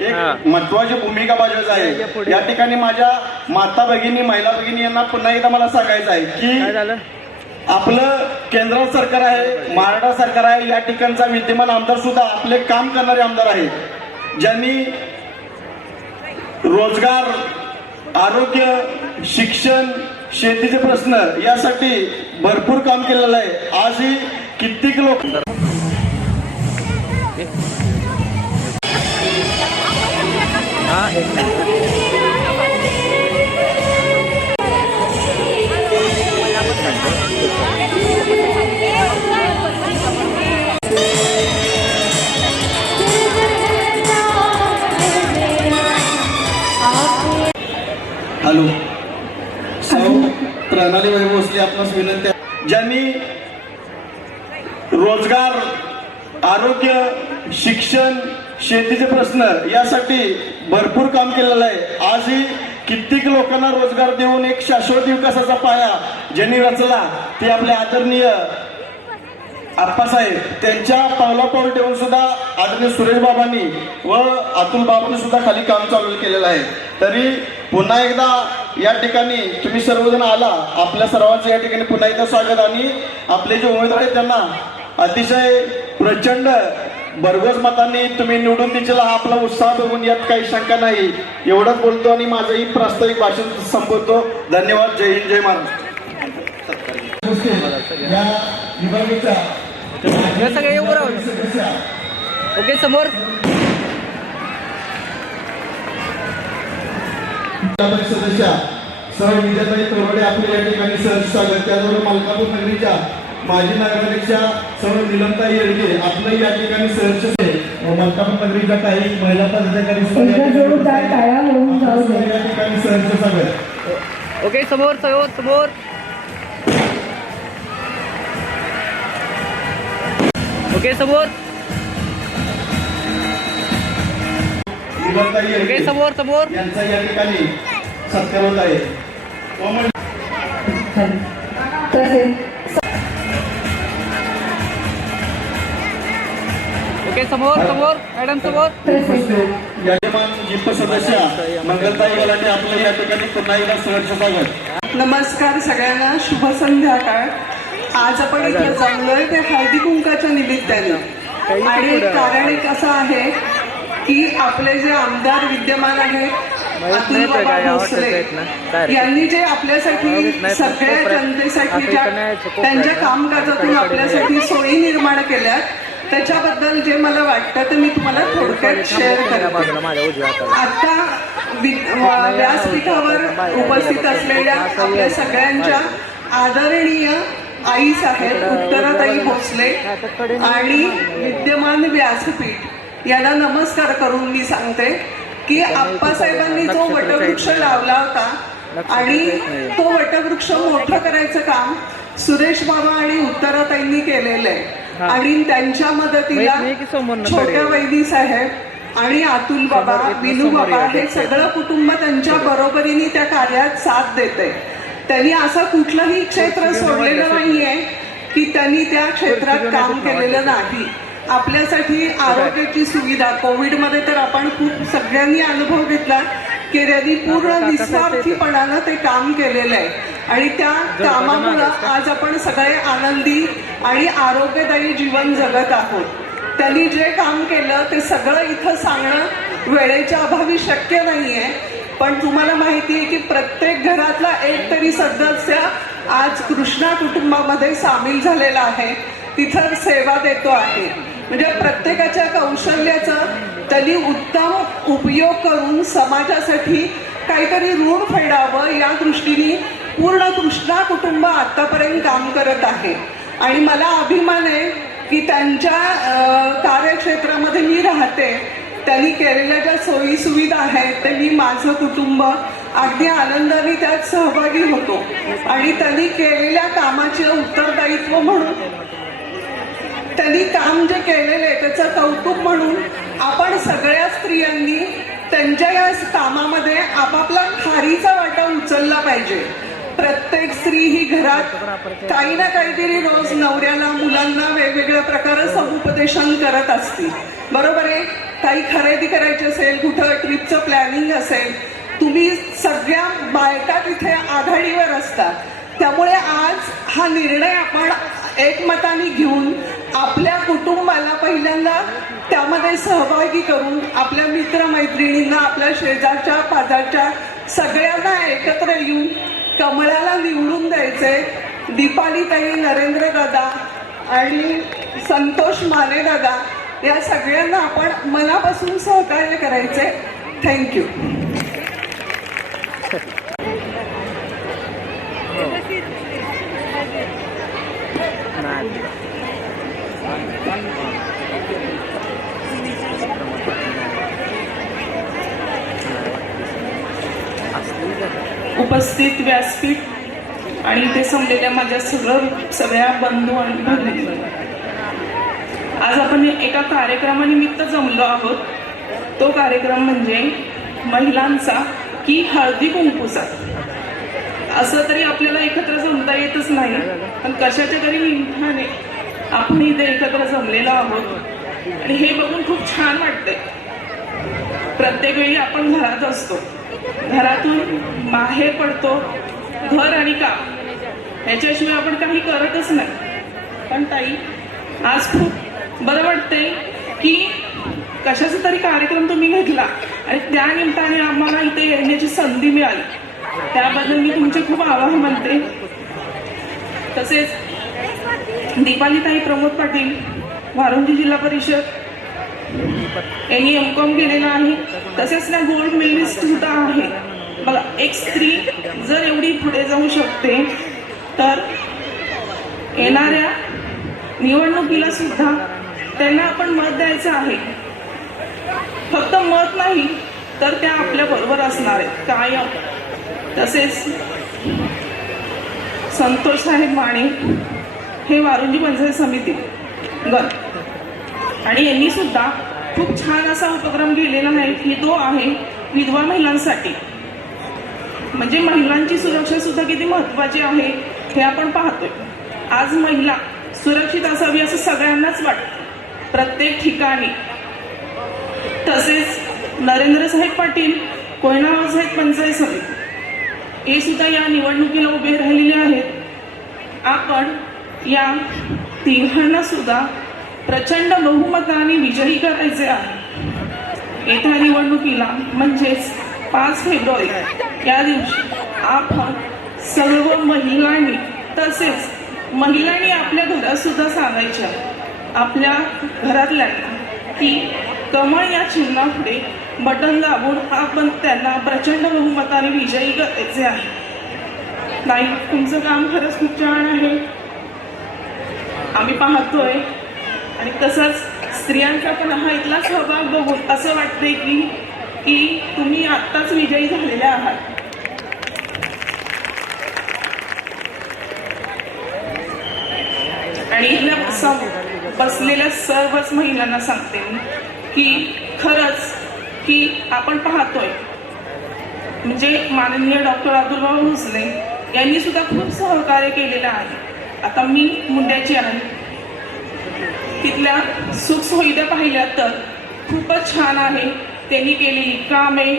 एक महत्वाची भूमिका बजावत आहे। या ठिकाणी माझ्या माता भगिनी महिला भगिनी यांना पुन्हा एकदा मला सांगायचं आहे की आपलं केंद्र सरकार आहे, महाराष्ट्र सरकार आहे, या ठिकाणचा विद्यमान आमदार सुद्धा आपले काम करणारे आमदार आहेत, ज्यांनी रोजगार, आरोग्य, शिक्षण, शेतीचे प्रश्न यासाठी भरपूर काम केलेलं आहे। आजही कित्येक लोक हॅलो प्रणालीमध्ये पोहोचले आपणास विनंती आहे, ज्यांनी रोजगार, आरोग्य, शिक्षण, शेतीचे प्रश्न यासाठी भरपूर काम केलेलं आहे। आजही कित्येक लोकांना रोजगार देऊन एक शाश्वत विकासाचा पाया ज्यांनी रचला ते आपले आदरणीय आप्पासाहेब, त्यांच्या पावलापाऊल ठेवून सुद्धा आदरणीय सुरेश बाबांनी व अतुल बाबांनी सुद्धा खाली काम चालू केलेलं आहे। तरी पुन्हा एकदा या ठिकाणी तुम्ही सर्वजण आला, आपल्या सर्वांचं या ठिकाणी पुन्हा एकदा स्वागत। आणि आपले जे उमेदवार आहेत त्यांना अतिशय प्रचंड भरघोस मतांनी तुम्ही निवडून दिला, हा आपला उत्साह बघून यात काही शंका नाही। एवढंच बोलतो आणि माझंही प्रास्ताविक भाषण संपवतो। धन्यवाद। जय हिंद, जय महाराष्ट्र। ओके, समोर सदस्या सर विद्याताई तोरडे आपले या ठिकाणी सहर्ष स्वागत। त्याचबरोबर मलकापूर नगरीच्या माजी नगराध्यक्षा सर निलमताई येडगे आपलं या ठिकाणी सहर्ष आहे। मलकापूर नगरीच्या काही महिला पदाधिकारी या ठिकाणी सहर्ष स्वागत। ओके, समोर समोर समोर ओके, समोर ओके, समोर समोर यांचा या ठिकाणी सत्कार होत आहे। ओके, समोर समोर मॅडम, समोर यजमान जिप सदस्य मंगलताई गलाटे आपलं या ठिकाणी पुन्हा एकदा सहर्ष स्वागत। नमस्कार सगळ्यांना, शुभ संध्याकाळ। आज आपण इथे जमलोय ते हळदी कुंकाच्या निमित्ताने, आणि कारण एक असं आहे की आपले जे आमदार विद्यमान आहेत अतुल बाबा भोसले यांनी जे आपल्यासाठी सगळ्या जनतेसाठी त्यांच्या कामकाजातून आपल्यासाठी सोयी निर्माण केल्या, त्याच्याबद्दल जे मला वाटतं ते मी तुम्हाला थोडक्यात शेअर करते। आता व्यासपीठावर उपस्थित असलेल्या आपल्या सगळ्यांच्या आदरणीय आई साहेब उत्तराताई भोसले आणि विद्यमान व्यासपीठ यांना नमस्कार करून मी सांगते की आप्पासाहेबांनी जो वटवृक्ष लावला होता आणि तो वटवृक्ष मोठं करायचं काम सुरेश बाबा आणि उत्तराताईंनी केलेलं आहे। आणि त्यांच्या मदतीला छोट्या वैदी साहेब आणि अतुल बाबा, विनू बाबा हे सगळं कुटुंब त्यांच्या बरोबरीने त्या कार्यात साथ देते। त्यांनी असं कुठलंही क्षेत्र सोडलेलं नाहीये की त्यांनी त्या क्षेत्रात काम केलेलं नाही। आपल्यासाठी आरोग्याची सुविधा कोविडमध्ये तर आपण खूप सगळ्यांनी अनुभव घेतला की त्यांनी पूर्ण निस्वार्थीपणानं ते काम केलेलं आहे, आणि त्या कामामुळं आज आपण सगळे आनंदी आणि आरोग्यदायी जीवन जगत आहोत। त्यांनी जे काम केलं ते सगळं इथं सांगणं वेळेच्या अभावी शक्य नाहीये, पण तुम्हाला माहिती आहे की प्रत्येक घरातला एक तरी सदस्य आज कृष्णा कुटुंबामध्ये सामील झालेला आहे, तिथं सेवा देतो आहे। म्हणजे प्रत्येकाच्या कौशल्याचा त्यांनी उत्तम उपयोग करून समाजासाठी काहीतरी ऋण फेडावं या दृष्टीने पूर्ण कृष्णा कुटुंब आतापर्यंत काम करत आहे। आणि मला अभिमान आहे की त्यांच्या कार्यक्षेत्रामध्ये मी राहते, त्यांनी केलेल्या ज्या सोयी सुविधा आहेत ते मी माझं कुटुंब अगदी आनंदाने त्यात सहभागी होतो, आणि त्यांनी केलेल्या कामाचे उत्तरदायित्व म्हणून त्यांनी काम जे केलेले त्याचं कौतुक म्हणून आपण सगळ्या स्त्रियांनी त्यांच्या या कामामध्ये आपापला खारीचा वाटा उचलला पाहिजे। प्रत्येक स्त्री ही घरात काही ना काहीतरी रोज नवऱ्याला मुलांना वेगवेगळ्या प्रकारे समुपदेशन करत असते, बरोबर आहे। काही खरेदी करायची असेल, कुठं ट्रिपचं प्लॅनिंग असेल, तुम्ही सगळ्या बायका तिथे आघाडीवर असतात. त्यामुळे आज हा निर्णय आपण एकमताने घेऊन आपल्या कुटुंबाला पहिल्यांदा त्यामध्ये सहभागी करून आपल्या मित्रमैत्रिणींना, आपल्या शेजारच्या पाजारच्या सगळ्यांना एकत्र येऊन कमळाला निवडून द्यायचे. दीपालीताई, नरेंद्र दादा आणि संतोष माने दादा या सगळ्यांना आपण मनापासून सहकार्य करायचे. थँक्यू. उपस्थित व्यासपीठ आणि इथे समलेल्या माझ्या सगळ्या बंधू आणि भगिनी, आज आपण एका कार्यक्रमानिमित्त जमलो आहोत. तो कार्यक्रम म्हणजे महिलांचा की हळदी कुंकूचा. असं तरी आपल्याला एकत्र जमता येतच नाही, पण कशाच्या तरी निमित्ताने आपण इथे एकत्र जमलेलो आहोत आणि हे बघून खूप छान वाटतंय. प्रत्येक वेळी आपण घरात असतो, घरातून बाहेर पडतो, घर आणि काम ह्याच्याशिवाय आपण काही करतच नाही. पण ताई, आज खूप बरं वाटतंय की कशाचा तरी कार्यक्रम तुम्ही घेतला आणि त्या निमित्ताने आम्हाला इथे येण्याची संधी मिळाली. त्याबद्दल मी तुमचे खूप आभार मानते. तसेच दीपालीताई प्रमोद पाटील, वारुंजी जिल्हा परिषद यांनी M.Com केलेलं आहे. तसेच ना गोल्ड मेडलिस्ट सुद्धा आहे. बघा, एक स्त्री जर एवढी पुढे जाऊ शकते तर येणाऱ्या निवडणुकीला सुद्धा त्यांना आपण मत द्यायचं आहे. फक्त मत नाही तर त्या आपल्या बरोबर असणार आहेत कायम. तसेच संतोष साहेब माने हे वारुंजी पंचायत समिती गण आणि यांनी सुद्धा खूप छान असा उपक्रम केलेला आहे की तो आहे विधवा महिलांसाठी. म्हणजे महिलांची सुरक्षा सुद्धा किती महत्त्वाची आहे हे आपण पाहतोय. आज महिला सुरक्षित असावी असं सगळ्यांनाच वाटतं प्रत्येक ठिकाणी. तसेच नरेंद्र साहेब पाटील, कोयना साहेब पंचायत समिती हे सुद्धा या निवडणुकीला उभे राहिलेले आहेत. आपण या तिघांना सुद्धा प्रचंड बहुमताने विजयी करायचे आहे. येत्या निवडणुकीला म्हणजेच 5 फेब्रुवारी या दिवशी आपण सर्व महिलांनी, तसेच महिलांनी आपल्या घरात सुद्धा सांगायच्या, आपल्या घरातल्यांना की कमळ या चिन्हापुढे बटन दाबून आपण त्यांना प्रचंड बहुमताने विजयी करायचे आहे. नाही, तुमचं काम खरंच खूप छान आहे, आम्ही पाहतोय. आणि तसंच स्त्रियांचा पण हा इथला सहभाग बघून असं वाटतंय की तुम्ही आत्ताच विजयी झालेल्या आहात. आणि इथल्या बसलेल्या सर्वच महिलांना सांगते की खरंच की आपण पाहतोय म्हणजे माननीय डॉक्टर अतुलभाऊ भोसले यांनी सुद्धा खूप सहकार्य केलेलं आहे. आता मी मुंड्याची आहे, तिथल्या सुखसुविधा पाहिल्या तर खूपच छान आहे. त्यांनी केलेली कामे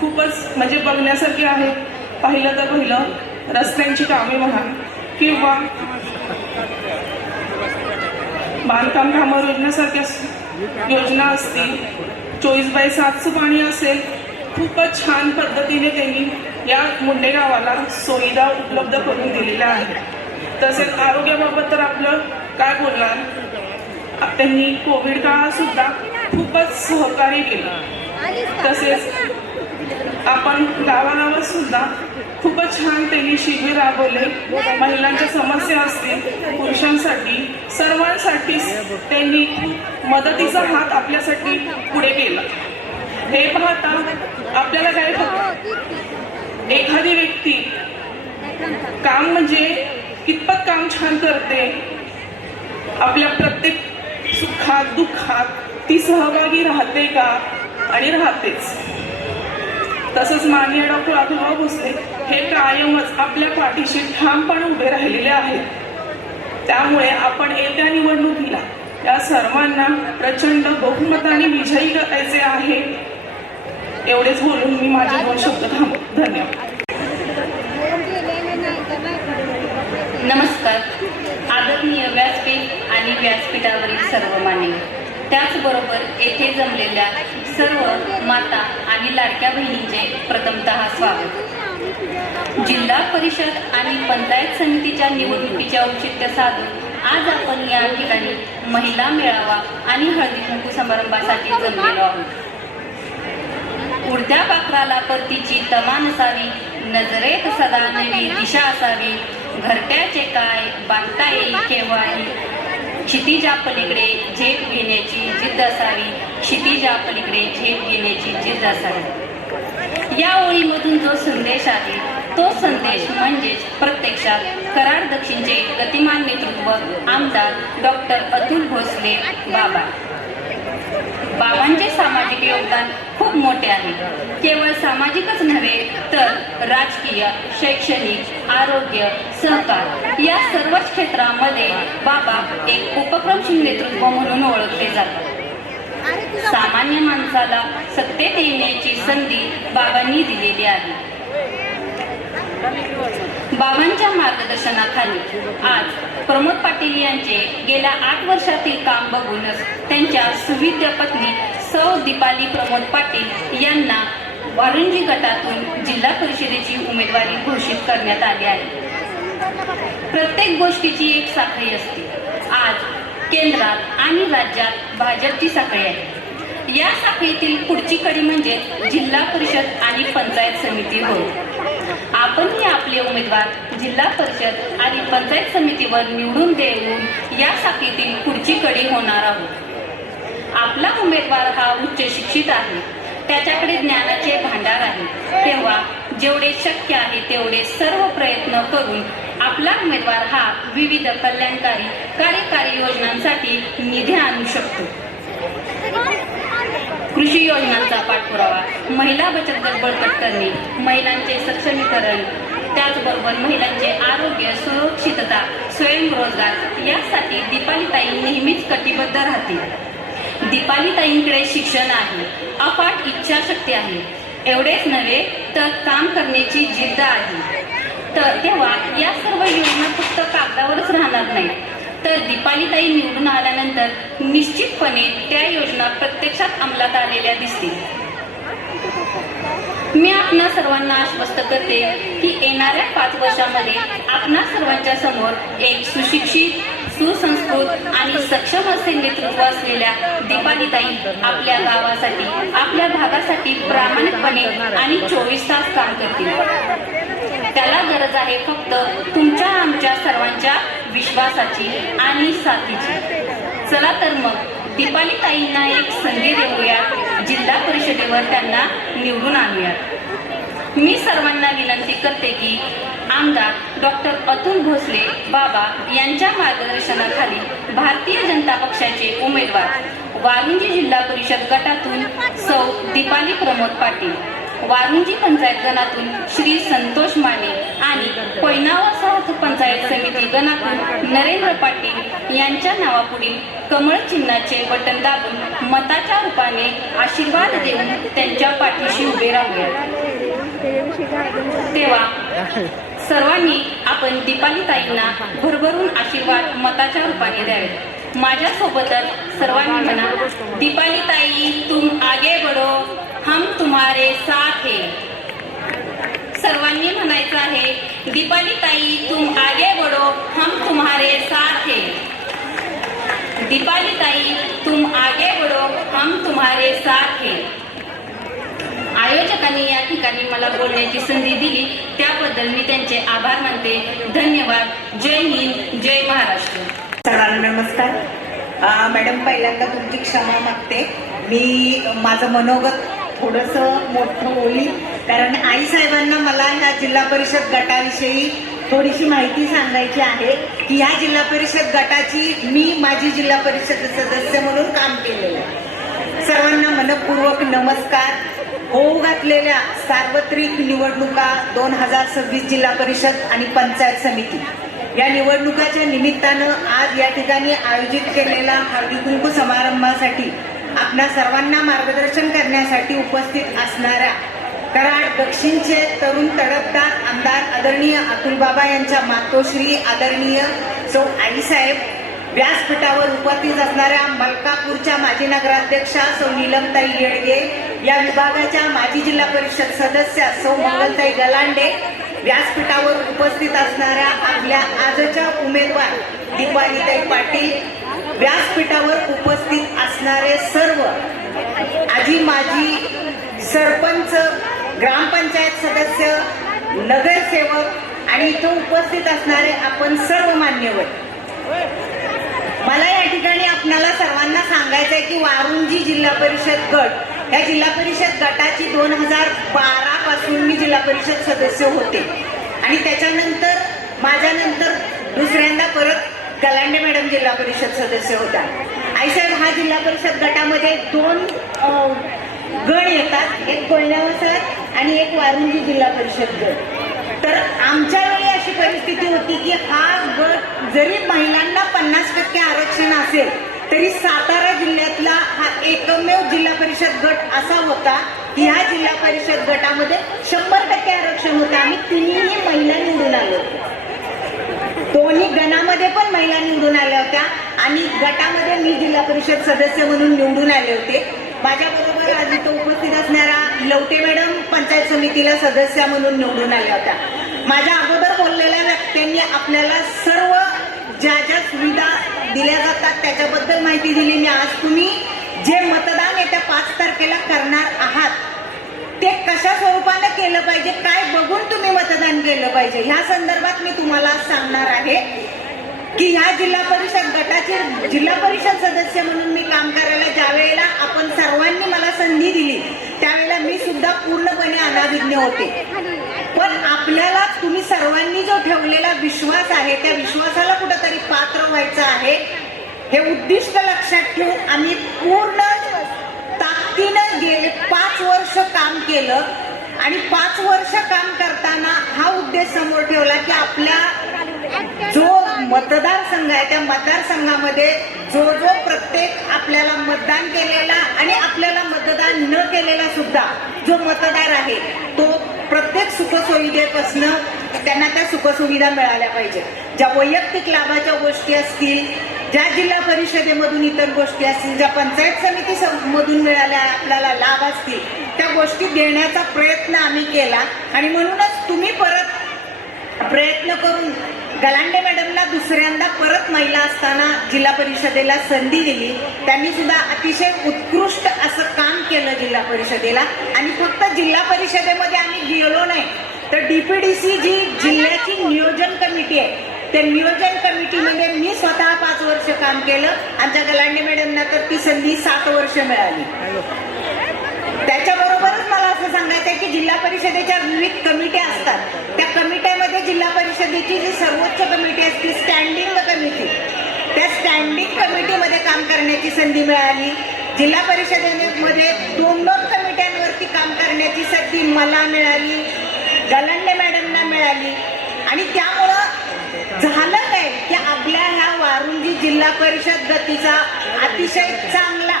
खूपच म्हणजे बघण्यासारखी आहे. पाहिलं तर पहिलं रस्त्यांची कामे म्हणा किंवा बांधकाम कामगार योजनेसारख्या योजना असतील, 24/7चं पाणी असेल, खूपच छान पद्धतीने त्यांनी या मुंडे गावाला सुविधा उपलब्ध करून दिलेल्या आहेत. तसेच आरोग्याबाबत तर आपलं काय बोलणार, त्यांनी कोविड काळात सुद्धा खूपच सहकार्य केलं. तसेच आपण गावागावात सुद्धा खूपच छान त्यांनी शिबिर राबवले. महिलांच्या समस्या असतील, पुरुषांसाठी, सर्वांसाठीच त्यांनी मदतीचा हात आपल्यासाठी पुढे केला. हे पाहता आपल्याला काय होतं, एखादी व्यक्ती काम म्हणजे कितपत काम छान करते, आपल्या प्रत्येक सुखात दुःखात ती सहभागी राहते का, आणि राहतेच. तसंच माननीय डॉक्टर अतुलभाऊ भोसले हे कायमच आपल्या पाठीशी ठामपणे उभे राहिलेले आहेत. त्यामुळे आपण येत्या निवडणुकीला या सर्वांना प्रचंड बहुमताने विजयी करायचे आहे. एवढेच बोलून मी माझे 2 शब्द थांबवतो. धन्यवाद. नमस्कार. आदरणीय व्यासपीठ आणि व्यासपीठावरील सर्व मान्यवर, त्याचबरोबर येथे जमलेल्या सर्व माता आणि लाडक्या बहिणींचे प्रथमतः स्वागत. जिल्हा परिषद आणि पंचायत समितीच्या निवडणुकीचे औचित्य साधून आज आपण या ठिकाणी महिला मेळावा आणि हळदी कुंकू समारंभासाठी जमलेलो आहोत. उडत्या पाखराला परतीची तमा नसावी, नजरेत सदा नवी दिशा असावी, घरट्याचे काय बांधता येईल केव्हाही, क्षितिजा पलीकडे झेप घेण्याची जिद्द असावी, क्षितिजा पलीकडे झेप घेण्याची जिद्द असावी. या ओळीमधून जो संदेश आहे तो संदेश म्हणजेच प्रत्यक्षात कराड दक्षिणचे गतिमान नेतृत्व आमदार डॉक्टर अतुल भोसले बाबा. बाबांचे सामाजिक योगदान खूप मोठे आहे. केवळ सामाजिकच नव्हे तर राजकीय, शैक्षणिक, आरोग्य, सहकार या सर्वच क्षेत्रामध्ये बाबा एक उपक्रमशील नेतृत्व म्हणून ओळखले जातात. सामान्य माणसाला सत्तेत येण्याची संधी बाबांनी दिलेली आहे. बाबांच्या मार्गदर्शनाखाली आज प्रमोद पाटील यांचे गेल्या 8 वर्षातील काम बघूनच त्यांच्या सुविद्य पत्नी सौ दीपाली प्रमोद पाटील यांना वारुंजी गटातून जिल्हा परिषदेची उमेदवारी घोषित करण्यात आली आहे. प्रत्येक गोष्टीची एक साखळी असते. आज केंद्रात आणि राज्यात भाजपची साखळी आहे. या साखळीतील पुढची कडी म्हणजे जिल्हा परिषद आणि पंचायत समिती होय. आपणही आपले उमेदवार जिल्हा परिषद आणि पंचायत समितीवर निवडून देऊन या साखळीतील पुढची कडी होणार आहोत. आपला उमेदवार हा उच्च शिक्षित आहे, त्याच्याकडे ज्ञानाचे भांडार आहे. तेव्हा जेवढे शक्य आहे तेवढे सर्व प्रयत्न करून आपला उमेदवार हा विविध कल्याणकारी कार्यकारी योजनांसाठी निधी आणू शकतो. कृषी योजनांचा पाठपुरावा, महिला बचत गट बळकट करणे, महिलांचे सक्षमीकरण, त्याचबरोबर महिलांचे आरोग्य, सुरक्षितता, स्वयंरोजगार यासाठी दीपालीताई नेहमीच कटिबद्ध राहतील. दीपालीताईंकडे शिक्षण आहे, अफाट इच्छाशक्ती आहे. एवढेच नव्हे तर काम करण्याची जिद्द आहे. तर तेव्हा या सर्व योजना फक्त कागदावरच राहणार नाहीत, तर दीपालीताई निवडून आल्यानंतर निश्चितपणे त्या योजना प्रत्यक्षात अंमलात आलेल्या दिसतील. मी आपणा सर्वांना आश्वस्त करते की येणाऱ्या 5 वर्षामध्ये आपणा सर्वांच्या समोर एक सुशिक्षित, सुसंस्कृत आणि सक्षम असे नेतृत्व असलेल्या दीपालीताई आपल्या गावासाठी, आपल्या भागासाठी प्रामाणिकपणे आणि 24 तास काम करतील. त्याला गरज आहे फक्त तुमच्या आमच्या सर्वांच्या विश्वासाची आणि साथीची. चला तर मग दीपालीताईंना एक संधी देऊया, जिल्हा परिषदेवर त्यांना निवडून आणूयात. मी सर्वांना विनंती करते की आमदार डॉक्टर अतुल भोसले बाबा यांच्या मार्गदर्शनाखाली भारतीय जनता पक्षाचे उमेदवार वारुंजी जिल्हा परिषद गटातून सौ दीपाली प्रमोद पाटील, वारुंजी पंचायत गणातून श्री संतोष माने आणि पैनावा सहज पंचायत समिती गणातून नरेंद्र पाटील यांच्या नावापुढील कमळ चिन्हाचे बटन दाबून मताच्या रूपाने आशीर्वाद देऊन त्यांच्या पाठीशी उभे राहूया. तेव्हा सर्वांनी आपण दीपालीताईंना भरभरून आशीर्वाद मताच्या रूपाने द्यावे. माझ्यासोबतच सर्वांनी म्हणा, दीपालीताई तुम आगे बढ़ो, हम तुम्हारे साथ हैं. सर्वांनी म्हणायचं आहे, दीपालीताई तुम आगे बढ़ो, हम तुम्हारे साथ हैं. दीपालीताई तुम आगे बढ़ो, हम तुम्हारे साथ हैं. आयोजकांनी या ठिकाणी मला बोलण्याची संधी दिली त्याबद्दल मी त्यांचे आभार मानते. धन्यवाद. जय हिंद, जय महाराष्ट्र. सर्वांना नमस्कार. मॅडम, पहिल्यांदा तुमची क्षमा मागते. मी माझं मनोगत थोडंसं मोठं होईल, कारण आईसाहेबांना मला ह्या जिल्हा परिषद गटाविषयी थोडीशी माहिती सांगायची आहे की ह्या जिल्हा परिषद गटाची मी माझी जिल्हा परिषद सदस्य म्हणून काम केलेलं आहे. सर्वांना मनपूर्वक नमस्कार. होऊ घातलेल्या सार्वत्रिक निवडणुका 2026 जिल्हा परिषद आणि पंचायत समिती या निवडणुकाच्या निमित्तानं आज या ठिकाणी आयोजित केलेला हळदी कुंकू समारंभासाठी आपणा सर्वांना मार्गदर्शन करण्यासाठी उपस्थित असणाऱ्या कराड दक्षिणचे तरुण तडफदार आमदार आदरणीय अतुल बाबा यांच्या मातोश्री आदरणीय सौ आईसाहेब, व्यासपीठावर उपस्थित असणाऱ्या मलकापूरच्या माजी नगराध्यक्षा सौ नीलमताई येडगे, या विभागाच्या माजी जिल्हा परिषद सदस्य सौ मंगलताई गलांडे, व्यासपीठावर उपस्थित असणाऱ्या आपल्या आजच्या उमेदवार दीपालीताई पाटील, व्यासपीठावर उपस्थित असणारे सर्व आजी माजी सरपंच, ग्रामपंचायत सदस्य, नगरसेवक आणि इथं उपस्थित असणारे आपण सर्व मान्यवर, मला या ठिकाणी आपल्याला सर्वांना सांगायचं आहे की वारुंजी जिल्हा परिषद गट या जिल्हा परिषद गटाची 2012 पासून मी जिल्हा परिषद सदस्य होते आणि त्याच्यानंतर माझ्यानंतर दुसऱ्यांदा परत गलांडे मॅडम जिल्हा परिषद सदस्य होत्या. आईसाहेब, हा जिल्हा परिषद गटामध्ये 2 गण येतात, एक कोयनावसर आणि एक वारुंजी जिल्हा परिषद गट. तर आमच्या वेळी अशी परिस्थिती होती की हा गट जरी महिलांना 50% आरक्षण असेल तरी सातारा जिल्ह्यातला हा एकमेव जिल्हा परिषद गट असा होता की ह्या जिल्हा परिषद गटामध्ये 100% आरक्षण होतं. आम्ही तिन्ही महिला निवडून आलो होतो, दोन्ही गणामध्ये पण महिला निवडून आल्या होत्या आणि गटामध्ये मी जिल्हा परिषद सदस्य म्हणून निवडून आले होते. माझ्याबरोबर आज इथं उपस्थित असणाऱ्या लवटे मॅडम पंचायत समितीला सदस्य म्हणून निवडून आल्या होत्या. माझ्या अगोदर बोललेल्या व्यक्तींनी आपल्याला सर्व ज्या ज्या सुविधा दिल्या जातात त्याच्याबद्दल माहिती दिली. मी आज तुम्ही जे मतदान येत्या 5 तारखेला करणार आहात ते कशा स्वरूपाने केलं पाहिजे, काय बघून तुम्ही मतदान केलं पाहिजे, ह्या संदर्भात मी तुम्हाला सांगणार आहे की ह्या जिल्हा परिषद गटाचे जिल्हा परिषद सदस्य म्हणून मी काम करायला ज्या वेळेला आपण सर्वांनी मला संधी दिली त्यावेळेला मी सुद्धा पूर्णपणे अनाभिज्ञ होते. पण आपल्याला तुम्ही सर्वांनी जो ठेवलेला विश्वास आहे त्या विश्वासाला कुठेतरी पात्र व्हायचं आहे, हे उद्दिष्ट लक्षात ठेवून आम्ही पूर्ण ताकदीनं गेले 5 वर्ष काम केलं आणि 5 वर्ष काम करताना हा उद्देश समोर ठेवला की आपल्या जो मतदारसंघ आहे त्या मतदारसंघामध्ये जो प्रत्येक आपल्याला मतदान केलेला आणि आपल्याला मतदान न केलेला सुद्धा जो मतदार आहे तो प्रत्येक सुखसुविधेपासून त्यांना त्या सुखसुविधा मिळाल्या पाहिजे. ज्या वैयक्तिक लाभाच्या गोष्टी असतील, ज्या जिल्हा परिषदेमधून इतर गोष्टी असतील, ज्या पंचायत समिती मधून मिळाल्या आपल्याला लाभ असतील त्या गोष्टी देण्याचा प्रयत्न आम्ही केला आणि म्हणूनच तुम्ही परत प्रयत्न करून गलांडे मॅडमला दुसऱ्यांदा परत महिला असताना जिल्हा परिषदेला संधी दिली. त्यांनी सुद्धा अतिशय उत्कृष्ट असं काम केलं जिल्हा परिषदेला आणि फक्त जिल्हा परिषदेमध्ये आम्ही गेलो नाही तर DPDC जी जिल्ह्याची नियोजन कमिटी आहे त्या नियोजन कमिटीमध्ये मी स्वतः 5 वर्ष काम केलं. आमच्या गलांडे मॅडमना तर ती संधी 7 वर्ष मिळाली. त्याच्याबरोबरच मला असं सांगायचं आहे की जिल्हा परिषदेच्या विविध कमिट्या असतात, त्या कमिट्यामध्ये जिल्हा परिषदेची जी सर्वोच्च कमिटी असते स्टँडिंग कमिटी, त्या स्टँडिंग कमिटीमध्ये काम करण्याची संधी मिळाली. जिल्हा परिषदेमध्ये 2 कमिट्यांवरती काम करण्याची संधी मला मिळाली, गलांडे मॅडमना मिळाली आणि त्यामुळं झालं काय की आपल्या ह्या वारुंजी जिल्हा परिषद गतीचा अतिशय चांगला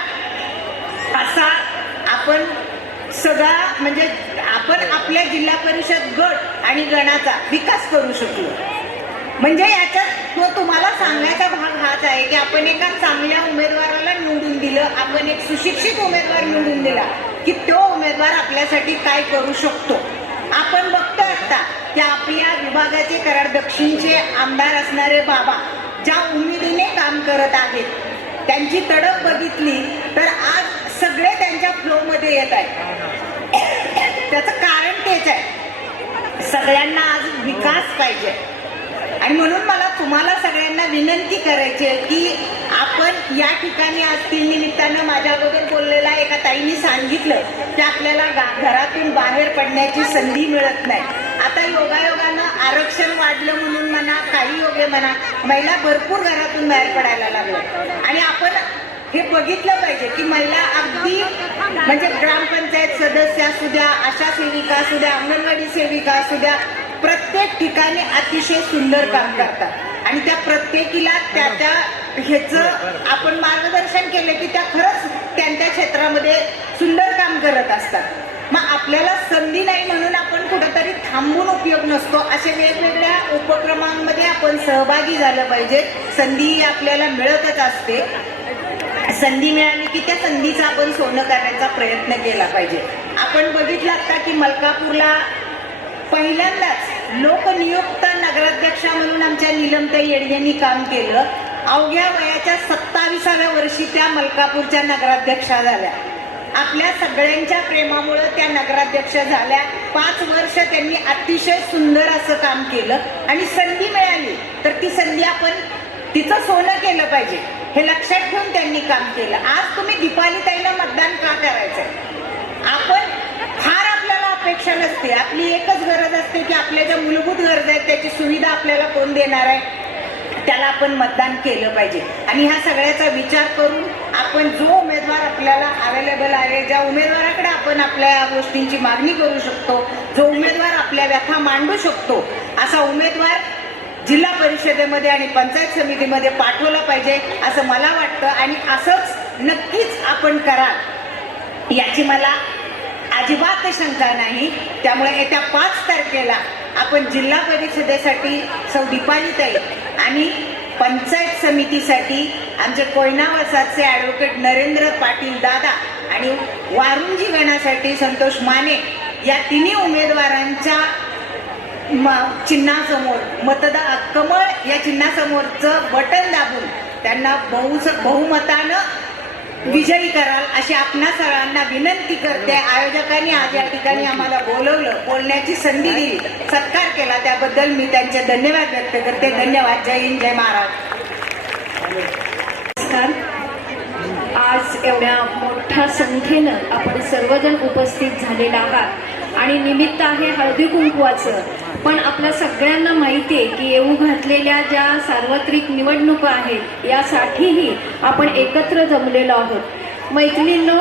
असा आपण सगळा म्हणजे आपण आपल्या जिल्हा परिषद गट आणि गणाचा विकास करू शकलो. म्हणजे याच्यात तुम्हाला सांगण्याचा भाग हाच आहे की आपण एका चांगल्या उमेदवाराला निवडून दिलं, आपण एक सुशिक्षित उमेदवार निवडून दिला की तो उमेदवार आपल्यासाठी काय करू शकतो. आपण बघतोय आता की आपल्या विभागाचे कराड दक्षिणचे आमदार असणारे बाबा ज्या उमेदीने काम करत आहेत त्यांची तडफ बघितली तर आज सगळे त्यांच्या फ्लो मध्ये येत आहेत. त्याचं कारण तेच आहे, सगळ्यांना आज विकास पाहिजे आणि म्हणून मला तुम्हाला सगळ्यांना विनंती करायची आहे की आपण या ठिकाणी आज निमित्तानं माझ्या अगोदर बोललेला एका ताईंनी सांगितलं की आपल्याला घरातून बाहेर पडण्याची संधी मिळत नाही. आता योगायोगानं आरक्षण वाढलं म्हणून म्हणा, काही योग्य म्हणा, महिला भरपूर घरातून बाहेर पडायला लागल्या आणि आपण हे बघितलं पाहिजे की महिला अगदी म्हणजे ग्रामपंचायत सदस्य असू द्या, आशा सेविका असू द्या, अंगणवाडी सेविका असू द्या, प्रत्येक ठिकाणी अतिशय सुंदर काम करतात. आणि त्या प्रत्येकीला त्या ह्याचं आपण मार्गदर्शन केलं की त्या खरंच त्यांच्या क्षेत्रामध्ये सुंदर काम करत असतात। मग आपल्याला संधी नाही म्हणून आपण कुठेतरी थांबून उपयोग नसतो, अशा वेगवेगळ्या उपक्रमांमध्ये आपण सहभागी झालं पाहिजे। संधी आपल्याला मिळतच असते, संधी मिळाली की त्या संधीचा आपण सोनं करण्याचा प्रयत्न केला पाहिजे। आपण बघितलं आता की मलकापूरला पहिल्यांदाच लोकनियुक्त नगराध्यक्षा म्हणून आमच्या नीलमताई येडगेंनी काम केलं। अवघ्या वयाच्या 27व्या वर्षी त्या मलकापूरच्या नगराध्यक्षा झाल्या। आपल्या सगळ्यांच्या प्रेमामुळे त्या नगराध्यक्ष झाल्या। 5 वर्ष त्यांनी अतिशय सुंदर असं काम केलं आणि संधी मिळाली तर ती संधी आपण तिचं सोनं केलं पाहिजे, हे लक्षात ठेवून त्यांनी काम केलं। आज तुम्ही दीपालीताईला मतदान का करायचंय? आपण फार आपल्याला अपेक्षा नसते, आपली एकच गरज असते की आपल्या ज्या मूलभूत गरजा आहेत त्याची सुविधा आपल्याला कोण देणार आहे, त्याला आपण मतदान केलं पाहिजे। आणि ह्या सगळ्याचा विचार करून आपण जो उमेदवार आपल्याला अवेलेबल आहे, ज्या उमेदवाराकडे आपण आपल्या या गोष्टींची मागणी करू शकतो, जो उमेदवार आपल्या व्यथा मांडू शकतो, असा उमेदवार जिल्हा परिषदेमध्ये आणि पंचायत समितीमध्ये पाठवलं पाहिजे असं मला वाटतं। आणि असंच नक्कीच आपण कराल याची मला अजिबात शंका नाही। त्यामुळे येत्या 5 तारखेला आपण जिल्हा परिषदेसाठी सौ दीपालीताई आणि पंचायत समितीसाठी आमचे कोयना वसाहतचे ॲडव्होकेट नरेंद्र पाटील दादा आणि वारुंजी गणासाठी संतोष माने या तिन्ही उमेदवारांच्या चिन्हासमोर कमळ या चिन्हासमोरचं बटन दाबून त्यांना बहुमतानं विजयी कराल अशी आपणा सर्वांना विनंती करते। आयोजकांनी आज या ठिकाणी आम्हाला बोलवलं, बोलण्याची संधी दिली, सत्कार केला, त्याबद्दल मी त्यांचे धन्यवाद व्यक्त करते। धन्यवाद। जय हिंद, जय महाराष्ट्र। नमस्कार। आज एवढ्या मोठ्या संख्येनं आपण सर्वजण उपस्थित झालेला आहात आणि निमित्त आहे हळदी कुंकवाचं। पण आपल्या सगळ्यांना माहिती आहे की येऊ घातलेल्या ज्या सार्वत्रिक निवडणुका आहेत यासाठीही आपण एकत्र जमलेलो आहोत। मैत्रिणींनो,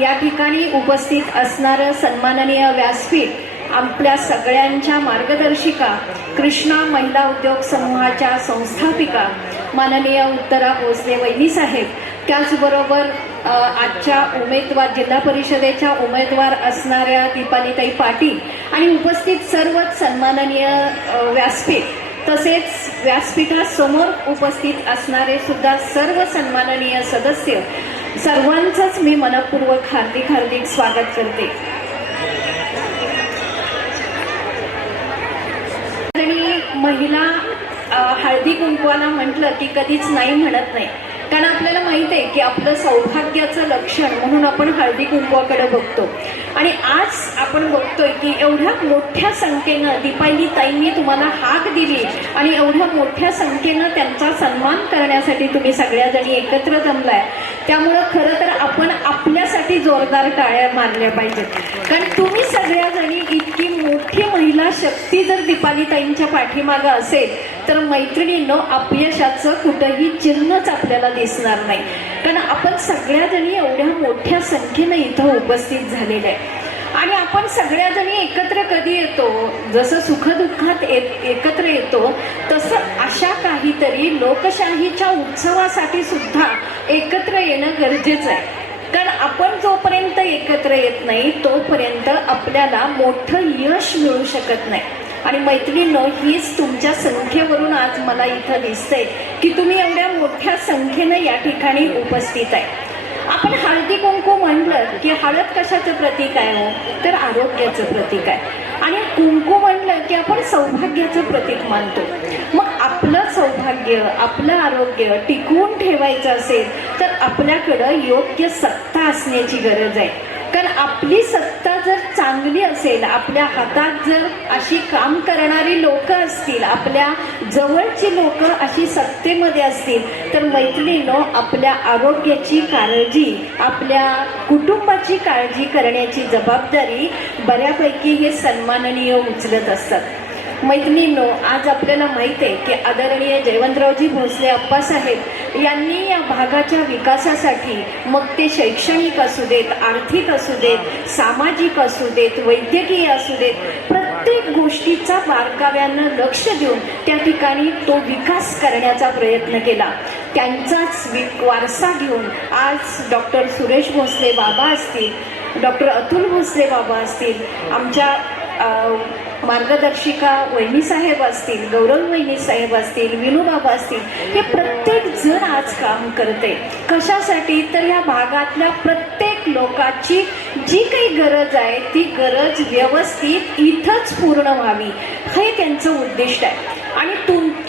या ठिकाणी उपस्थित असणारं सन्माननीय व्यासपीठ आपल्या सगळ्यांच्या मार्गदर्शिका, कृष्णा महिला उद्योग समूहाच्या संस्थापिका माननीय उत्तरा भोसले वहिनी साहेब, त्याचबरोबर आजच्या उमेदवार जिल्हा परिषदेच्या उमेदवार असणाऱ्या दीपालीताई पाटील आणि उपस्थित सर्वच सन्माननीय व्यासपीठ, तसेच व्यासपीठासमोर उपस्थित असणारे सुद्धा सर्व सन्माननीय सदस्य, सर्वांचंच मी मनपूर्वक हार्दिक स्वागत करते। आणि महिला हळदी कुंकवाला म्हटलं की कधीच नाही म्हणत नाही, कारण आपल्याला माहित आहे की आपलं सौभाग्याचं लक्षण म्हणून आपण हळदी कुंकवाकडे बघतो। आणि आज आपण बघतोय की एवढ्या मोठ्या संख्येनं दीपालीताईंनी तुम्हाला हाक दिली आणि एवढ्या मोठ्या संख्येनं त्यांचा सन्मान करण्यासाठी तुम्ही सगळ्याजणी एकत्र जमलाय। त्यामुळं खरं तर आपण आपल्यासाठी जोरदार टाळ्या मारल्या पाहिजेत, कारण तुम्ही सगळ्याजणी इतकी मोठी महिला शक्ती जर दीपालीताईंच्या पाठीमागं असेल तर मैत्रिणींनो, अपयशाचं कुठंही चिन्हच आपल्याला दिसणार नाही, कारण आपण सगळ्याजणी एवढ्या मोठ्या संख्येनं इथं उपस्थित झालेल्या आहे। आणि आपण सगळ्याजणी एकत्र कधी येतो, जसं सुखदुःखात एकत्र येतो तसं अशा काहीतरी लोकशाहीच्या उत्सवासाठी सुद्धा एकत्र येणं गरजेचं आहे। कारण आपण जोपर्यंत एकत्र येत नाही तोपर्यंत आपल्याला मोठं यश मिळू शकत नाही। आणि मैत्रिणींनो, हीच तुमच्या संख्येवरून आज मला इथं दिसतंय की तुम्ही एवढ्या मोठ्या संख्येनं या ठिकाणी उपस्थित आहे। आपण हळदी कुंकू म्हणलं की हळद कशाचं प्रतीक आहे हो, तर आरोग्याचं प्रतीक आहे। आणि कुंकू म्हणलं की आपण सौभाग्याचं प्रतीक मानतो। मग आपलं सौभाग्य, आपलं आरोग्य टिकवून ठेवायचं असेल तर आपल्याकडं योग्य सत्ता असण्याची गरज आहे। कारण आपली सत्ता जर चांगली असेल, आपल्या हातात जर अशी काम करणारी लोक असतील, आपल्या जवळची लोक अशी सत्तेमध्ये असतील तर मैत्रिणींनो, आपल्या आरोग्याची काळजी, आपल्या कुटुंबाची काळजी करण्याची जबाबदारी बऱ्यापैकी हे सन्माननीय उचलत असतात। मैत्रिणींनो, आज आपल्याला माहिती आहे की आदरणीय जयवंतरावजी भोसले अप्पासाहेब यांनी या भागाच्या विकासासाठी, मग ते शैक्षणिक असू देत, आर्थिक असू देत, सामाजिक असू देत, वैद्यकीय असू देत, प्रत्येक गोष्टीचा बारकाव्यानं लक्ष देऊन त्या ठिकाणी तो विकास करण्याचा प्रयत्न केला. त्यांचाच वारसा घेऊन आज डॉक्टर सुरेश भोसले बाबा असतील, डॉक्टर अतुल भोसले बाबा असतील, आमच्या मार्गदर्शिका वहिनीसाहेब असतील, गौरव वहिनीसाहेब असतील, विनूबाबा असतील, हे प्रत्येक जण आज काम करते. कशासाठी? तर या भागातल्या प्रत्येक लोकांची जी काही गरज आहे ती गरज व्यवस्थित इथंच पूर्ण व्हावी, हे त्यांचं उद्दिष्ट आहे. आणि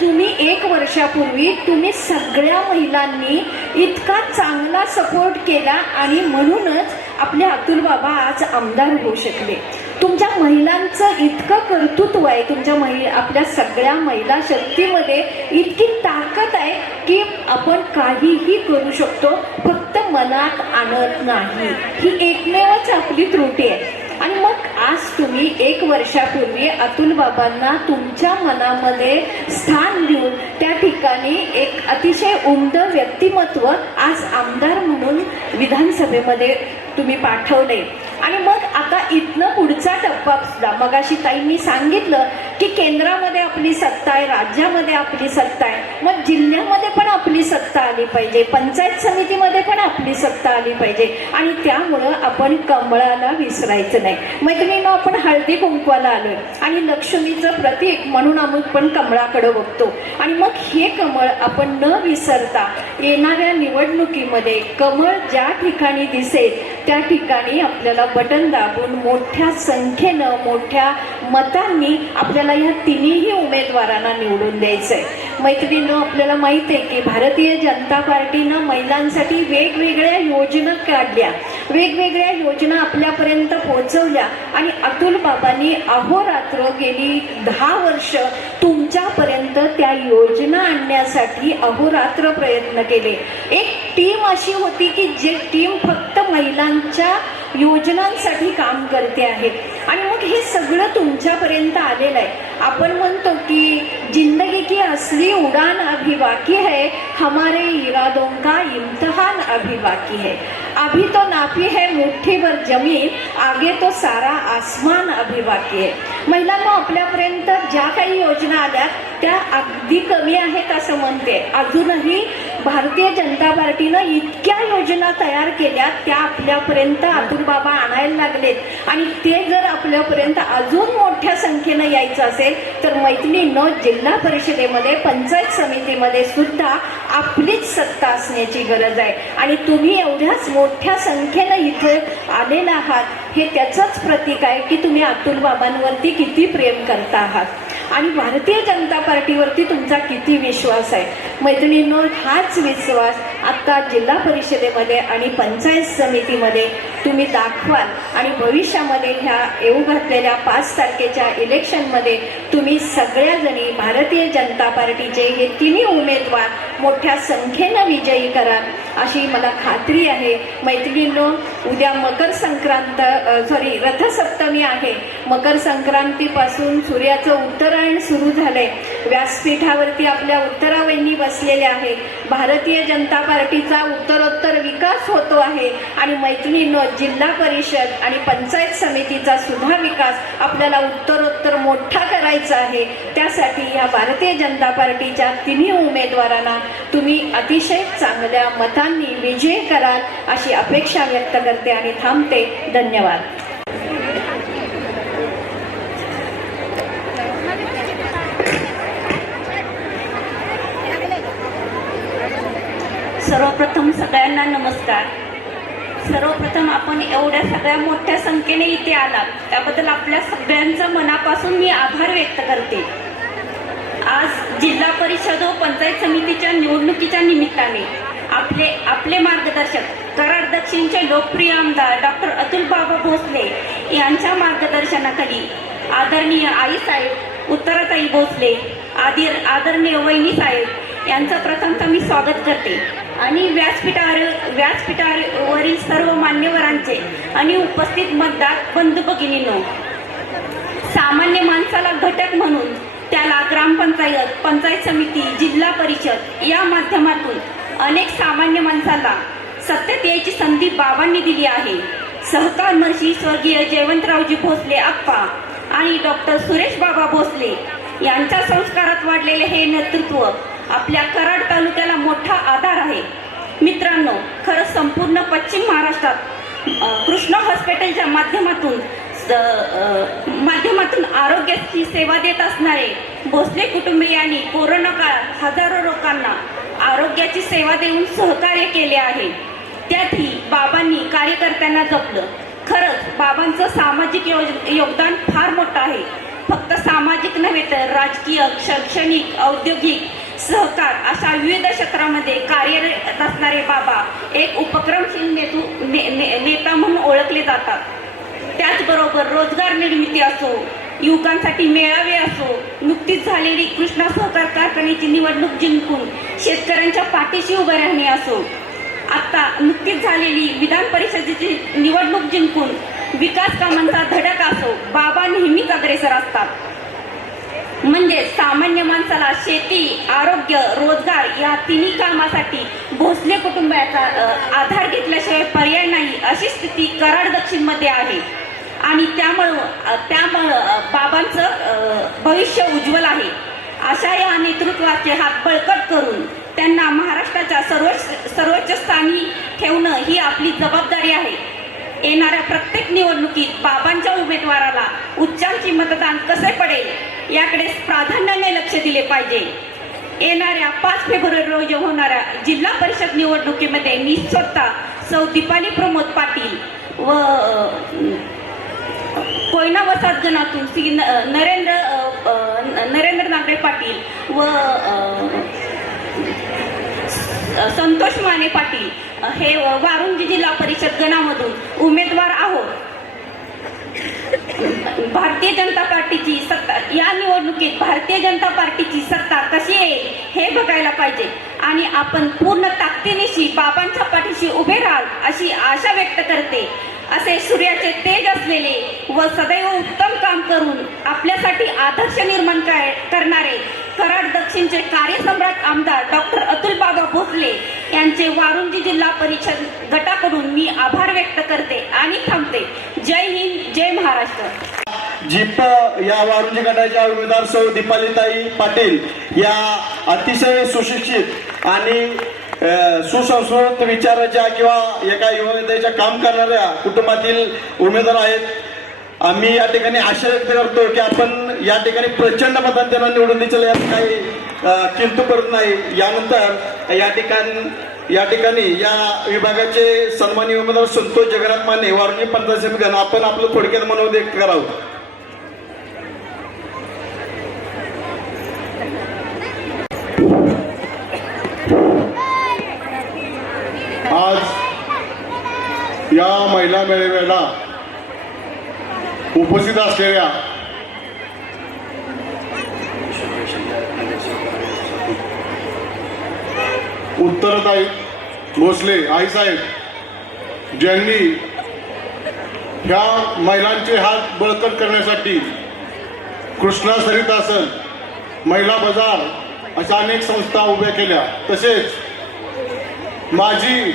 तुम्ही 1 वर्षापूर्वी तुम्ही सगळ्या महिलांनी इतका चांगला सपोर्ट केला आणि म्हणूनच आपले अतुल बाबा आज आमदार होऊ शकले. तुमच्या महिलांचं इतकं कर्तृत्व आहे, आपल्या सगळ्या महिला शक्तीमध्ये इतकी ताकद आहे की आपण काहीही करू शकतो, फक्त मनात आणत नाही. ही एकमेवच आपली त्रुटी आहे. आणि मग आज तुम्ही 1 वर्षापूर्वी अतुल बाबांना तुमच्या मनामध्ये स्थान देऊन त्या ठिकाणी एक अतिशय उमद व्यक्तिमत्व आज आमदार म्हणून विधानसभेमध्ये तुम्ही पाठवले. आणि मग आता इथनं पुढचा टप्पा सुद्धा मगाशी ताईंनी सांगितलं की केंद्रामध्ये आपली सत्ता आहे, राज्यामध्ये आपली सत्ता आहे, मग जिल्ह्यामध्ये पण आपली सत्ता आली पाहिजे, पंचायत समितीमध्ये पण आपली सत्ता आली पाहिजे. आणि त्यामुळं आपण कमळाला विसरायचं नाही. मैत्रिणींनो, आपण हळदी कुंकवाला आलोय आणि लक्ष्मीचं प्रतीक म्हणून आपण कमळाकडे बघतो. आणि मग हे कमळ आपण न विसरता येणाऱ्या निवडणुकीमध्ये कमळ ज्या ठिकाणी दिसेल त्या ठिकाणी आपल्याला बटन दाबून मोठ्या संख्येनं मोठ्या मतांनी आपल्याला या तिन्ही उमेदवारांना निवडून द्यायचंय. मैत्रिणींनो, आपल्याला माहित आहे की भारतीय जनता पार्टीनं महिलांसाठी वेगवेगळ्या योजना काढल्या, वेगवेगळ्या योजना आपल्यापर्यंत पोहोचवल्या आणि अतुल बाबांनी अहोरात्र गेली 10 वर्ष तुमच्यापर्यंत त्या योजना आणण्यासाठी अहोरात्र प्रयत्न केले. एक टीम अशी होती की जे टीम फक्त महिलांच्या योजनांसाठी काम करते आहे. आणि मग हे सगळं तुमच्यापर्यंत आलेलं आहे. आपण म्हणतो की जिंदगी की असली उडान अभी बाकी है, हमारे इरादों का इम्तिहान अभी बाकी है. अभी तो नापी है मुट्ठी भर जमीन, आगे तो सारा आसमान अभी बाकी है. महिलांना आपल्यापर्यंत ज्या काही योजना आल्या त्या अगदी कमी आहेत असं म्हणते. अजूनही भारतीय जनता पार्टीनं इतक्या योजना तयार केल्या त्या आपल्यापर्यंत अतुल बाबा आणायला लागलेत. आणि ते जर आपल्यापर्यंत अजून मोठ्या संख्येनं यायचं असेल तर मैत्रिणींनो, जिल्हा परिषदेमध्ये पंचायत समितीमध्ये सुद्धा आपलीच सत्ता असण्याची गरज आहे. आणि तुम्ही एवढ्याच मोठ्या संख्येनं इथे आलेला आहात हे त्याचंच प्रतीक आहे की तुम्ही अतुल बाबांवरती किती प्रेम करता आहात आणि भारतीय जनता पार्टीवरती तुमचा किती विश्वास आहे. मैत्रिणींनो, हाच विश्वास आता जिल्हा परिषदेमध्ये आणि पंचायत समितीमध्ये तुम्ही दाखवाल आणि भविष्यामध्ये ह्या येऊ घातलेल्या 5 तारखेच्या इलेक्शनमध्ये तुम्ही सगळ्याजणी भारतीय जनता पार्टीचे हे तिन्ही उमेदवार मोठ्या संख्येनं विजयी कराल अशी मला खात्री आहे. मैत्रिणींनो, उद्या रथसप्तमी आहे. मकर संक्रांतीपासून सूर्याचं उत्तरायण सुरू झालंय. व्यासपीठावरती आपल्या उत्तरावहिनी बसलेल्या आहेत. भारतीय जनता पार्टीचा उत्तरोत्तर विकास होतो आहे. आणि मैत्रिणींनो, जिल्हा परिषद आणि पंचायत समितीचा सुद्धा विकास आपल्याला उत्तरोत्तर मोठा करायचा आहे. त्यासाठी या भारतीय जनता पार्टीच्या तिन्ही उमेदवारांना तुम्ही अतिशय चांगल्या मतांनी विजय कराल अशी अपेक्षा व्यक्त करते आणि थांबते. धन्यवाद. सर्वप्रथम सगळ्यांना नमस्कार. सर्वप्रथम आपण एवढ्या सगळ्या मोठ्या संख्येने इथे आलात त्याबद्दल आपल्या सगळ्यांचं मनापासून मी आभार व्यक्त करते. आज जिल्हा परिषद व पंचायत समितीच्या निवडणुकीच्या निमित्ताने आपले मार्गदर्शक कराड दक्षिणचे लोकप्रिय आमदार डॉक्टर अतुल बाबा भोसले यांच्या मार्गदर्शनाखाली आदरणीय आईसाहेब उत्तराताई भोसले आदरणीय वहिनी साहेब यांचं प्रथमतः मी स्वागत करते. आणि व्यासपीठावरील सर्व मान्यवरांचे आणि उपस्थित मतदार बंधू भगिनींनो, सामान्य माणसाला घटक म्हणून त्याला ग्रामपंचायत, पंचायत समिती, जिल्हा परिषद या माध्यमातून अनेक सामान्य माणसाला सत्तेत यायची संधी बाबांनी दिली आहे. सहकार महर्षी स्वर्गीय जयवंतरावजी भोसले आप्पा आणि डॉक्टर सुरेश बाबा भोसले यांच्या संस्कारात वाढलेले हे नेतृत्व आपल्या कराड तालुक्याला मोठा आधार आहे. मित्रांनो, खरं संपूर्ण पश्चिम महाराष्ट्रात कृष्णा हॉस्पिटलच्या माध्यमातून आरोग्याची सेवा देत असणारे भोसले कुटुंबियांनी कोरोना काळात हजारो लोकांना आरोग्याची सेवा देऊन सहकार्य केले आहे. त्यातही बाबांनी कार्यकर्त्यांना जपलं. खरंच बाबांचं सामाजिक योगदान फार मोठं आहे. फक्त सामाजिक नव्हे तर राजकीय, शैक्षणिक, औद्योगिक, सहकार अशा विविध क्षेत्रामध्ये कार्यरत असणारे बाबा एक उपक्रमशील नेता म्हणून ओळखले जातात. त्याचबरोबर रोजगार निर्मिती असो, युवकांसाठी मेळावे असो, नुकतीच झालेली कृष्णा सहकार कारखान्याची निवडणूक जिंकून शेतकऱ्यांच्या पाठीशी उभे राहणे असो, आता नुकतीच झालेली विधान परिषदेची निवडणूक जिंकून विकास कामांचा धडक असो, बाबा नेहमीच अग्रेसर असतात. म्हणजे सामान्य माणसाला शेती, आरोग्य, रोजगार या तिन्ही कामासाठी भोसले कुटुंबाचा आधार घेतल्याशिवाय पर्याय नाही अशी स्थिती कराड दक्षिण मध्ये आहे. आणि त्यामुळं बाबांचं भविष्य उज्ज्वल आहे. अशा या नेतृत्वाचे हात बळकट करून त्यांना महाराष्ट्राच्या सर्वोच्च स्थानी ठेवणं ही आपली जबाबदारी आहे. येणाऱ्या प्रत्येक निवडणुकीत बाबांच्या उमेदवाराला उच्चांकी मतदान कसे पडेल याकडे प्राधान्याने लक्ष दिले पाहिजे. येणाऱ्या 5 फेब्रुवारी रोजी होणाऱ्या जिल्हा परिषद निवडणुकीमध्ये मी स्वतः सौ दीपाली प्रमोद पाटील व कोयना वसाहत गणातून श्री नरेंद्र नागरे पाटील व संतोष माने पाटील हे वारुंजी जिल्हा परिषद गणामधून उमेदवार आहोत. भारतीय जनता पार्टीची सत्ता या निवडणुकीत भारतीय जनता पार्टीची सत्ता कशी येईल हे बघायला पाहिजे आणि आपण पूर्ण ताकदीनिशी बाबांच्या पाठीशी उभे राहाल अशी आशा व्यक्त करते. असे सूर्याचे तेज असलेले व सदैव उत्तम काम करून आपल्यासाठी आदर्श निर्माण करणारे कराड दक्षिणचे कार्यसम्राट आमदार डॉक्टर अतुल बाबा भोसले यांचे वारुंजी जिल्हा परिषद गटाकडून मी आभार व्यक्त करते आणि थांबते. जय हिंद, जय महाराष्ट्र. जिप या वारुंजी गटाच्या उमेदवार सौ दीपालीताई पाटील या अतिशय सुशिक्षित आणि सुसंस्कृत विचाराच्या किंवा एका युवनेत्याच्या काम करणाऱ्या कुटुंबातील उमेदवार आहेत. आम्ही या ठिकाणी आशा व्यक्त करतो की आपण या ठिकाणी प्रचंड मतांनी त्यांना निवडून द्यायचं यात काही किंतु करत नाही. यानंतर या ठिकाणी या विभागाचे सन्माननीय उमेदवार संतोष जगन्नाथ माने वारुंजी पंचायत समिती गण आपण आपलं थोडक्यात मनोगत व्यक्त करावं. आज या महिला मेळाव्याला उपस्थित असलेल्या उत्तरदायी भोसले आईसाहेब ज्यांनी ह्या महिलांचे हात बळकट करण्यासाठी कृष्णा सरित असेल, महिला बाजार अशा अनेक संस्था उभ्या केल्या. तसेच माझी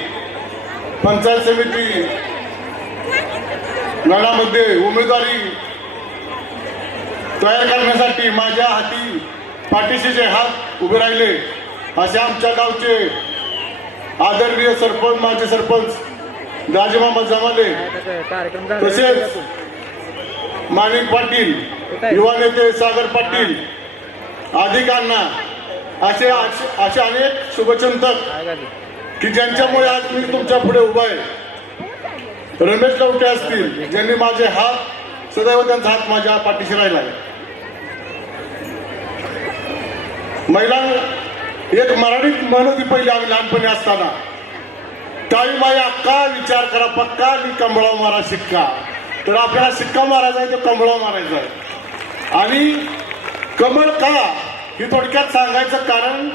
पंचायत समिती गणामध्ये उमेदवारी तयार करण्यासाठी माझ्या हाती पाठीशी जे हात उभे राहिले असे आमच्या गावचे आदरणीय सरपंच, माजी सरपंच राजमामा जमाले, तसेच माणिक पाटील, युवा नेते सागर पाटील आदिकांना असे अनेक शुभचिंतक की ज्यांच्यामुळे आज मी तुमच्या पुढे उभा आहे. रमेश लवटे असतील ज्यांनी माझे हात सदैव त्यांचा हात माझ्या पाठीशी राहिला आहे. महिला एक मराठीत म्हण होती पहिली आम्ही लहानपणी असताना, काही बाई अक्का विचार करा पक्का मी कमळा मारा शिक्का. तर आपल्याला शिक्का मारायचा आहे तो कमळा मारायचा आहे. आणि कमळ का हे थोडक्यात सांगायचं कारण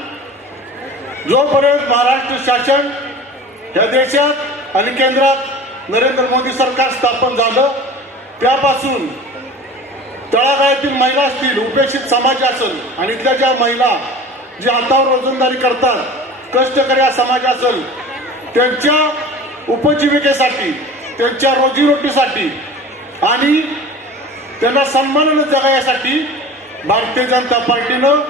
जोपर्यंत महाराष्ट्र शासन या देशात आणि केंद्रात नरेंद्र मोदी सरकार स्थापन झालं त्यापासून तळागाळातील महिला असतील, उपेक्षित समाज असेल आणि इथल्या ज्या महिला जे हातावर रोजंदारी करतात, कष्टकरी हा समाज असेल, त्यांच्या उपजीविकेसाठी, त्यांच्या रोजीरोटीसाठी आणि त्यांना सन्मानानं जगायसाठी भारतीय जनता पार्टीनं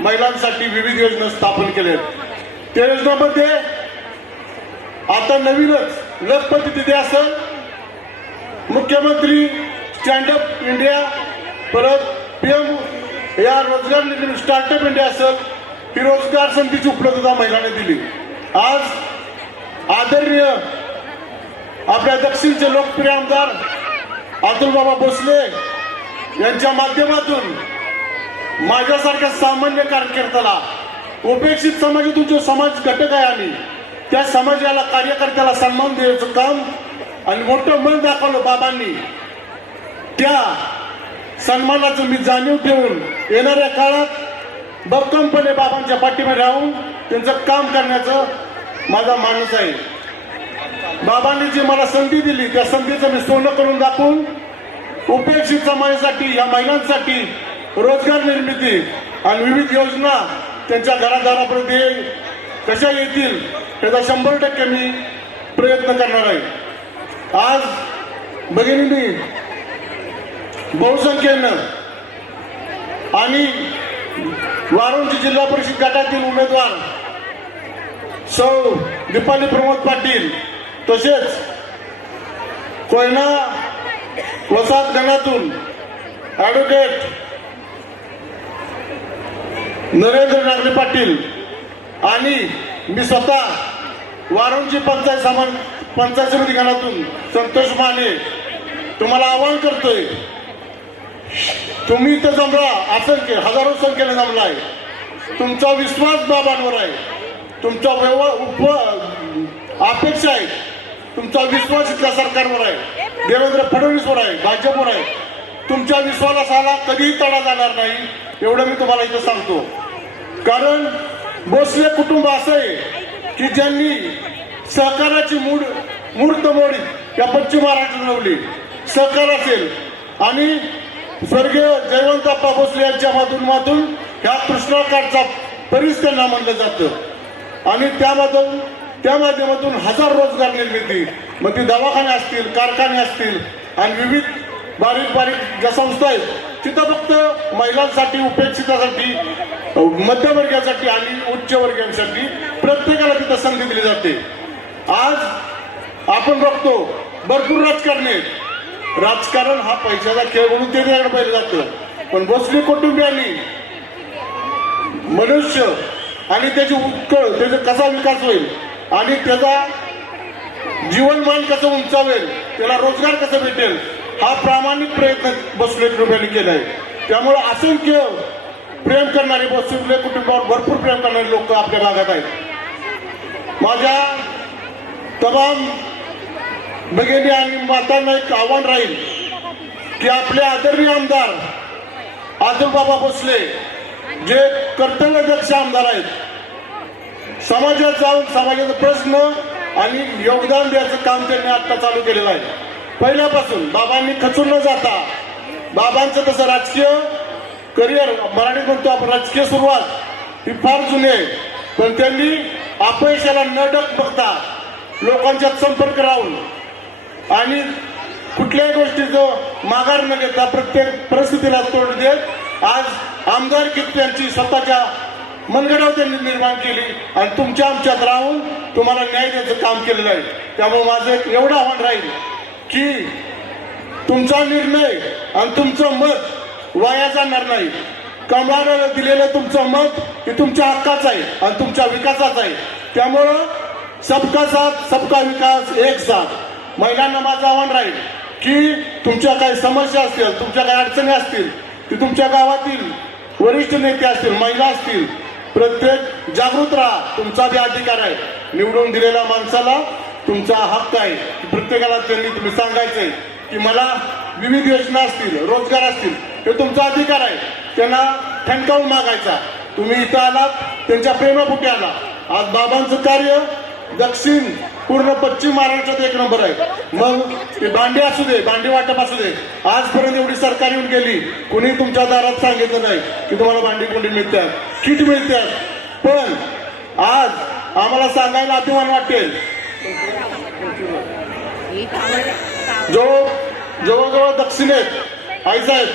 महिलांसाठी विविध योजना स्थापन केल्या आहेत. त्या योजनांमध्ये आता नवीनच लखपती दिदी असेल, मुख्यमंत्री स्टँडअप इंडिया, परत PM या रोजगार निर्मिती स्टार्टअप इंडिया असेल, ही रोजगार संधीची उपलब्धता महिलांना दिली. आज आदरणीय आपल्या दक्षिणचे लोकप्रिय आमदार अतुल बाबा भोसले यांच्या माध्यमातून माझ्यासारख्या सामान्य कार्यकर्त्याला, उपेक्षित समाजातून जो समाज घटक आहे आणि त्या समाजाला, कार्यकर्त्याला सन्मान द्यायचं काम आणि मोठं मन दाखवलं बाबांनी. त्या सन्मानाचं मी जाणीव ठेवून येणाऱ्या काळात भक्कमपणे बाबांच्या पाठीमध्ये राहून त्यांचं काम करण्याचं माझा मानस आहे. बाबांनी जी मला संधी दिली त्या संधीचं मी सोनं करून दाखवून उपेक्षित समाजासाठी, या महिलांसाठी रोजगार निर्मिती आणि विविध योजना त्यांच्या घरादारापर्यंत कशा येतील याचा 100% मी प्रयत्न करणार आहे. आज भगिनींनी बहुसंख्येनं आणि वारुंची जिल्हा परिषद गटातील उमेदवार सौ दीपाली प्रमोद पाटील, तसेच कोयना वसाहत गणातून ॲडव्होकेट नरेंद्र नागरे पाटील आणि मी स्वतः वारुंची पंचायत समिती गणातून संतोष माने तुम्हाला आवाहन करतोय, तुम्ही इथं जमला, असंख्य हजारो संख्येने जमला आहे. तुमचा विश्वास बाबांवर आहे, तुमचा अपेक्षा आहे, तुमचा विश्वास इथल्या सरकारवर आहे, देवेंद्र फडणवीसवर आहे, भाजपवर आहे. तुमच्या विश्वासाला कधीही तडा जाणार नाही एवढं मी तुम्हाला इथं सांगतो. कारण भोसले कुटुंब असं आहे की ज्यांनी सहकाराची मूर्तमोड या पश्चिम महाराष्ट्रात लावली. सहकार असेल आणि स्वर्गीय जयवंतप्पा भोसले यांच्या माध्यमातून ह्या कृष्णाकाठचा परिस त्यांना म्हणलं जातं आणि त्या माध्यमातून हजार रोजगार निर्मिती, मग ती दवाखाने असतील, कारखाने असतील आणि विविध बारीक ज्या संस्था आहेत तिथं फक्त महिलांसाठी, उपेक्षितासाठी, मध्यमवर्गीयांसाठी आणि उच्चवर्गीयांसाठी प्रत्येकाला तिथं संधी दिली जाते. आज आपण बघतो भरपूर राजकारण हा पैशाचा खेळ म्हणून त्याच्याकडे पाहिलं जातं. पण भोसले कुटुंबियांनी मनुष्य आणि त्याची त्याचा कसा विकास होईल आणि त्याचा जीवनमान कसं उंचावेल, त्याला रोजगार कसं भेटेल, हा प्रामाणिक प्रयत्न भोसले कुटुंबियांनी केलाय. त्यामुळे असंख्य प्रेम करणारे, भोसले कुटुंबावर भरपूर प्रेम करणारे लोक आपल्या भागात आहेत. माझ्या तमाम भगिनी आणि मातांना एक आव्हान राहील की आपले आदरणीय आमदार अतुल बाबा भोसले जे कर्तव्यदक्ष आमदार आहेत, समाजात जाऊन समाजाचा प्रश्न आणि योगदान द्यायचं काम त्यांनी आता चालू केलेलं आहे. पहिल्यापासून बाबांनी खचून न जाता, बाबांचं तसं राजकीय करिअर, मराठीत म्हणतो आपण राजकीय सुरुवात ही फार जुनी आहे, पण त्यांनी अपयशाला न बघता लोकांच्यात संपर्क राहून आणि कुठल्याही गोष्टीचं माघार न घेता प्रत्येक परिस्थितीला तोंड देत आज आमदारकी त्यांची स्वतःच्या मनगटावर त्यांनी निर्माण केली आणि तुमच्या आमच्यात राहून तुम्हाला न्याय द्यायचं काम केलेलं आहे. त्यामुळे माझं एवढं आव्हान राहील की तुमचा निर्णय आणि तुमचं मत वाया जाणार नाही. कमळाला दिलेलं तुमचं मत हे तुमच्या हक्काचं आहे आणि तुमच्या विकासाचं आहे. त्यामुळं सबका साथ सबका विकास एक साथ. महिलांना माझं आव्हान राहील की तुमच्या काही समस्या असतील, तुमच्या काही अडचणी असतील, की तुमच्या गावातील वरिष्ठ नेते असतील, महिला असतील, प्रत्येक जागृत राहा. तुमचा बी अधिकार आहे, निवडून दिलेल्या माणसाला तुमचा हक्क आहे. प्रत्येकाला त्यांनी तुम्ही सांगायचंय की मला विविध योजना असतील, रोजगार असतील, हे तुमचा अधिकार आहे. त्यांना ठणकावून मागायचा. तुम्ही इथं आलात, त्यांच्या प्रेमापोटी आला. आज बाबांचं कार्य दक्षिण पूर्ण पश्चिम महाराष्ट्रात एक नंबर आहे. मग ते भांडी असू दे, भांडी वाटप असू दे, आजपर्यंत एवढी सरकार येऊन गेली, कुणी तुमच्या दारात सांगितलं नाही की तुम्हाला भांडी कोंडी मिळतात, किट मिळतात. पण आज आम्हाला सांगायला अभिमान वाटेल, जवळजवळ दक्षिणेत आईसाहेब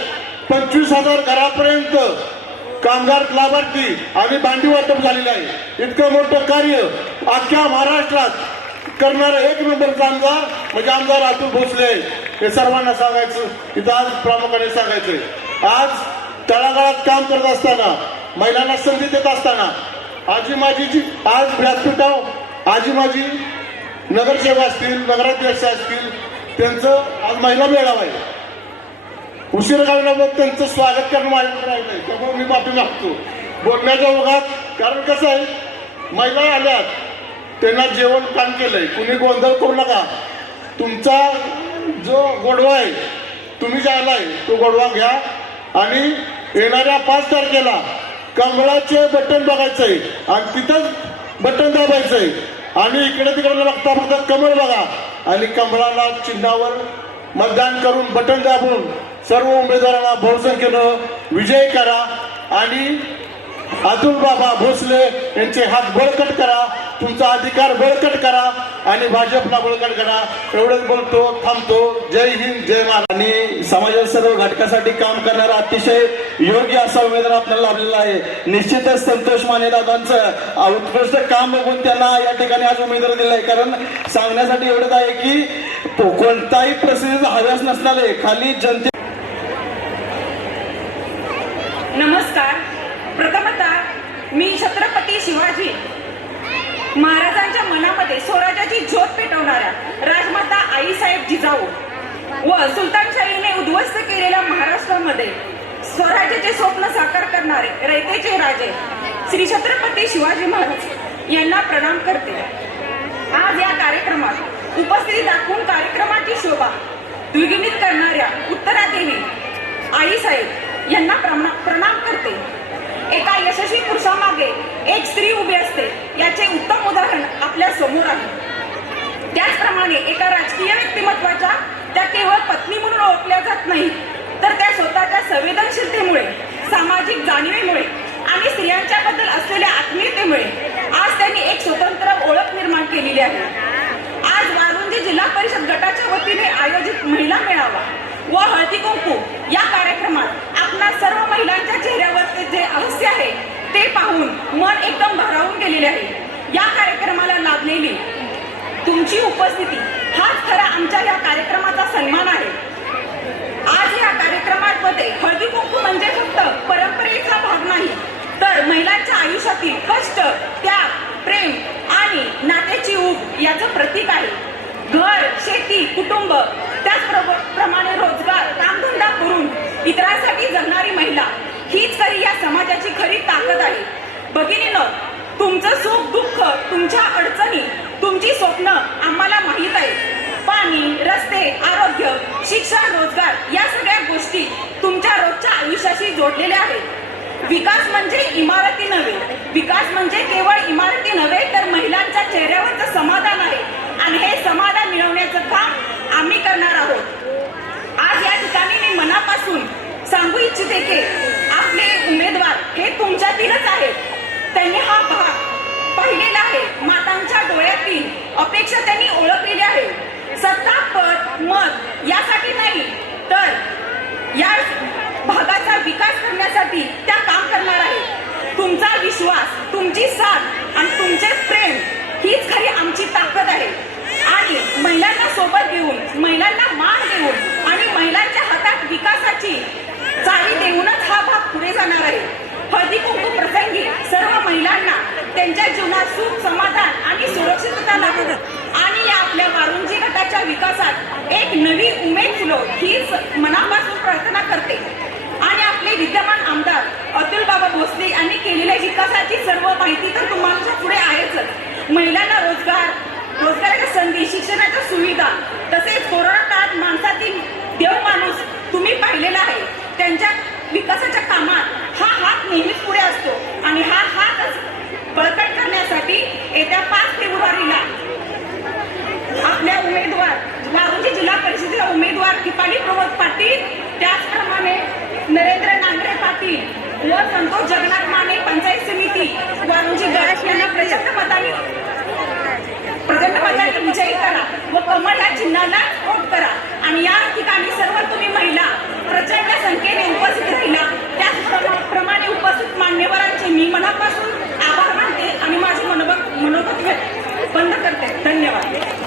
25,000 घरापर्यंत कामगार लाभार्थी आणि भांडी वाटप झालेले आहे. इतकं मोठं कार्य अख्ख्या महाराष्ट्रात करणारे एक नंबरचा आमदार म्हणजे आमदार अतुल भोसले आहे. हे सर्वांना सांगायचं इथं आज प्रामुख्याने सांगायचंय. आज तळागाळात काम करत असताना महिलांना संधी देत असताना आजी माझी आज व्यासपीठावर आजी माझी नगरसेवक असतील नगराध्यक्ष असतील त्यांचं आज महिला मेळावा आहे. उशीर घालण्याबाबत त्यांचं स्वागत करणं माझ्याकडे राहिलंय त्यामुळे मी माफी मागतो बोलण्याच्या ओघात. कारण कसं आहे महिला आल्यात त्यांना जेवण काम केलंय कुणी गोंधळ करू नका. तुमचा जो गोडवा आहे तुम्ही जे आलाय तो गोडवा घ्या आणि येणाऱ्या 5 तारखेला कमळाचे बटन बघायचंय आणि तिथंच बटन दाबायचंय आणि इकडे तिकडे बघता फक्त कमळ बघा आणि कमळाला चिन्हावर मतदान करून बटन दाबून सर्व उमेदवारांना बहुसंख्येनं विजयी करा आणि अतुल बाबा भोसले यांचे हात बळकट करा. तुमचा अधिकार बळकट करा आणि भाजपला बळकट करा. एवढंच बोलतो थांबतो. जय हिंद जय महाराष्ट्र. आणि समाजाच्या सर्व घटकासाठी काम करणारा अतिशय योग्य असा उमेदवार आपल्याला लाभलेला आहे. निश्चितच संतोष माने दादांचं उत्कृष्ट काम बघून त्यांना या ठिकाणी आज उमेदवारी दिला आहे. कारण सांगण्यासाठी एवढंच आहे की कोणताही प्रसिद्ध हव्यास नसणारे खाली जनते. नमस्कार. प्रथमतः मी छत्रपती शिवाजी महाराजांच्या मनामध्ये स्वराज्याची ज्योत पेटवणाऱ्या राजमाता आईसाहेब जिजाऊ व सुलतानशाहीने उद्ध्वस्त केलेल्या महाराष्ट्रामध्ये स्वराज्याचे स्वप्न साकार करणारे रयतेचे राजे श्री छत्रपती शिवाजी महाराज यांना प्रणाम करते. आज या कार्यक्रमात उपस्थिती दाखवून कार्यक्रमाची शोभा द्विगुणित करणाऱ्या उत्तरादेवी आईसाहेब यांना प्रणाम करते. एका यशस्वी पुरुषामागे एक स्त्री उभी असते याचे उत्तम उदाहरण आपल्या समोर आहे. त्याचप्रमाणे एका राजकीय व्यक्तिमत्वाच्या त्या केवळ पत्नी म्हणून ओळखल्या जात नाही तर त्या स्वतःच्या संवेदनशीलतेमुळे सामाजिक जाणीवेमुळे आणि स्त्रियांच्या बद्दल असलेल्या आत्मीयतेमुळे आज त्यांनी एक स्वतंत्र ओळख निर्माण केलेली आहे. आज वारुंजी जिल्हा परिषद गटाच्या वतीने आयोजित महिला मेळावा व हळदी कुंकू या कार्यक्रमात आपणा सर्व महिलांच्या चेहऱ्यावरचे जे हास्य आहे ते पाहून मन एकदम भारावून गेलेले आहे. या कार्यक्रमाला लाभलेली तुमची उपस्थिती हाच खरा आमच्या या कार्यक्रमाचा सन्मान आहे. आज या कार्यक्रमामध्ये हळदी कुंकू म्हणजे फक्त परंपरेचा भाग नाही तर महिलांच्या आयुष्यातील कष्ट त्याग प्रेम आणि नात्याची ऊब याचं प्रतीक आहे. घर शेती कुटुंब त्याचप्रमाणे रोजगार कामधंदा करून इतरांसाठी जगणारी महिला हीच खरी या समाजाची खरी ताकद आहे. भगिनीनो, तुमचं सुख दुःख तुमच्या अडचणी तुमची स्वप्न आम्हाला माहीत आहे. पाणी रस्ते आरोग्य शिक्षण रोजगार या सगळ्या गोष्टी तुमच्या रोजच्या आयुष्याशी जोडलेल्या आहेत. विकास म्हणजे इमारती नव्हे. विकास म्हणजे केवळ इमारती नव्हे तर महिलांच्या चेहऱ्यावरचं समाधान आहे आणि हे समाधान मिळवण्याचं काम आम्ही करणार आहोत. आज या ठिकाणी मी मनापासून सांगू इच्छिते की आपले उमेदवार हे तुमच्यातीलच आहेत. त्यांनी हा भाग पाहिलेला आहे. मातांच्या डोळ्यातील अपेक्षा त्यांनी ओळखलेली आहे. सत्ता पद मत यासाठी नाही तर या भागाचा विकास करण्यासाठी त्या काम करणार आहेत. तुमचा विश्वास तुमची साथ आणि तुमचे प्रेम हीच खरी आमची ताकद आहे. आणि महिलांना सोबत घेऊन महिलांना मान देऊन आणि महिलांच्या हातात विकासाची चावी देऊनच हा भाग पुढे जाणार आहे. हळदी कुंकू प्रसंगी सर्व महिलांना त्यांच्या जीवनात सुख समाधान आणि सुरक्षितता लाभो आणि या आपल्या वारुंजी गटाच्या विकासात एक नवी उमेद फुलो हीच मनापासून प्रार्थना करते. आणि आपले विद्यमान आमदार अतुल बाबा भोसले यांनी केलेल्या विकासाची सर्व माहिती तर तुम्हाला पुढे आहेच. महिलांना रोजगाराच्या संधी शिक्षणाच्या सुविधा तसेच कोरोना काळात माणसातील देव माणूस तुम्ही पाहिलेला आहे. त्यांच्या विकासाच्या कामात हा हात नेहमीच पुढे असतो आणि हा हात बळकट करण्यासाठी येत्या 5 फेब्रुवारीला आपल्या उमेदवार वारुंजी जिल्हा परिषदेला उमेदवार दीपाली प्रमोद पाटील त्याचप्रमाणे नरेंद्र नांगरे पाटील व संतोष जगन्नाथ माने पंचायत समिती वारुंजी गट यांना प्रचंड मताने विजयी करा व कमळ या चिन्हाला वोट करा. आणि या ठिकाणी सर्व तुम्ही महिला प्रचंड संख्येने उपस्थित राहिला, त्याचप्रमाणे उपस्थित मान्यवरांचे मी मनापासून आभार मानते आणि माझे मनोगत बंद करते. धन्यवाद.